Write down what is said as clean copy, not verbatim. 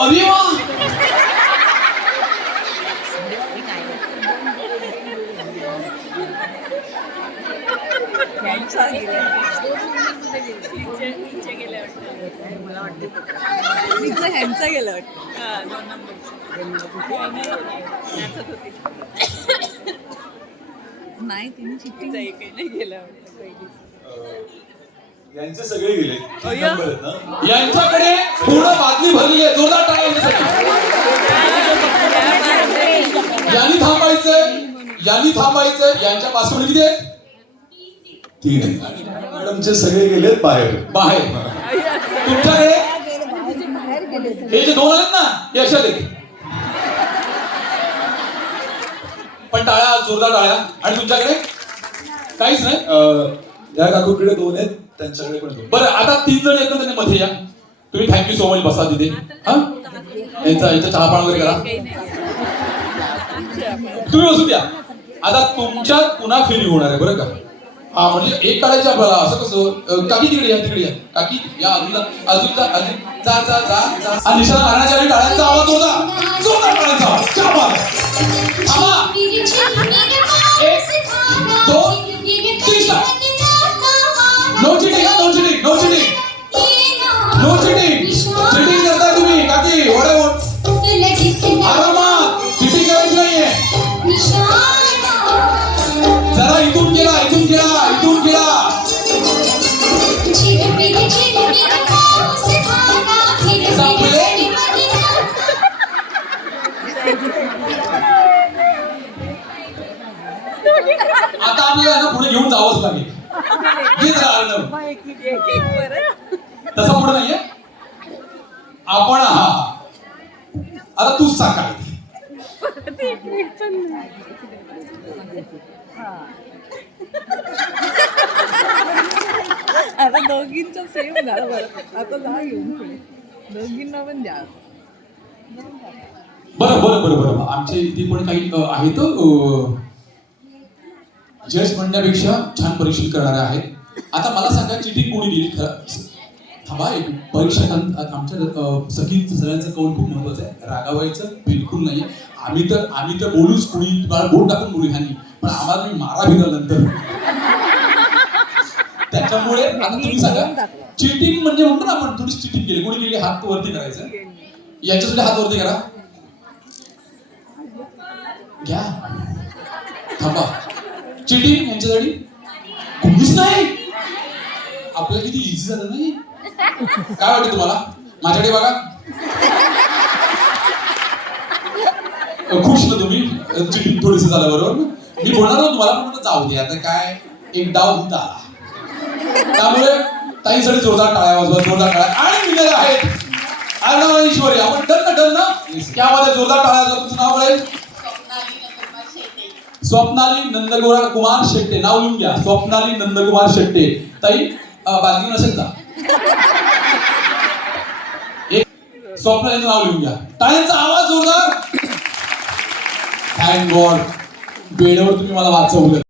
अरे वा. ह्यांचा गेलं नाही तिने चिठ्ठी नाही गेलं यांचे सगळे गेले. यांच्याकडे पूर्ण बादली भरली आहे. जोरदार टाळ्या यांच्यासाठी. यांनी थांबायचंय. यांच्या पासवर्ड किती आहेत? 3. मॅडमचे सगळे गेलेत बाहेर. तुमच्याकडे हे जे 2 आलेत ना हे अशा आहेत. पण टाळ्या, जोरदार टाळ्या. आणि तुमच्याकडे काहीच नाही. या काकूकडे 2 आहेत, त्यांच्याकडे पण 2. बरं, आता 3 जण आहेत ना, त्यांनी मध्ये या. तुम्ही थँक्यू सो मच. बसा तिथे. हा, यांचा चहा पाणी वगैरे करा. तुम्ही बसू द्या. आता तुमच्यात पुन्हा फेरी होणार आहे बरं का. हा, म्हणजे एक काढायची आपल्याला. असं कसं? काकी तिकडे या, तिकडे या. काकी या, अजून जा. आणि निशाणा मारण्याच्या वेळी टाळ्यांचा आवाज होता. जोरदार टाळ्यांचा आवाज. क्या बात आहे. थांबा. 1 2 3 स्टार्ट. No cheating. चिटिंग करताय तुम्ही काकी. ओढे आरामात. चिटिंग करायची नाहीये. जरा इथून केला. आता आपल्याला ना पुढे घेऊन जावंच लागेल. तसं पुढे नाहीये. आपण आता तूच सांग काय. आता दोघींचं सेम झालं. आता जा घेऊन पुढे. दोघींना पण द्या. बरं. आमच्या इथे पण काही आहेत जज म्हणण्यापेक्षा छान परीक्षण करणारे आहेत. आता मला सांगा, चिटिंग कोणी केली? खरं थांबा. परीक्षकांना आमच्या सगळ्यांचं कौल खूप महत्वाचं आहे. रागावायचं बिलकुल नाहीये. आम्ही तर बोलूच. कुणी बोट टाकून बोलू ह्यांनी, पण आम्हाला मारा भिरानंतर. त्याच्यामुळे आता तुम्ही सांगा, चिटिंग म्हणजे म्हणतो ना आपण, थोडी चिटिंग केली. कोणी केली? हात वरती करायचं. यांच्यासाठी हात वरती करा. घ्या. थांबा. चिटिंग यांच्यासाठी कोणीच नाही. आपल्याला किती इझी झालं नाही. काय वाटतं तुम्हाला? माझ्याकडे बघा. खुश ना तुम्ही? चिटिंग थोडीशी झालं बरोबर. मी बोलणार होतो तुम्हाला, पण जाऊ दे आता. काय एक डाव होता आला. त्यामुळे ताईंसाठी जोरदार टाळ्या वाजवा. जोरदार टाळ्या. आणि विनर आहेत अर्णव ईश्वरी. आपण डन ना. त्यामध्ये जोरदार टाळ्या वाजवा. तुमचं नाव काय? स्वप्नाली नंदकुमार शेट्टे. नाव लिहून घ्या. स्वप्नाली नंदकुमार शेट्टे. ताई बाजू नसेल का? स्वप्नालीचं नाव लिहून घ्या. टाळ्यांचा आवाज जोरदार. थँक गॉड, वेळेवर तुम्ही मला वाचवलं.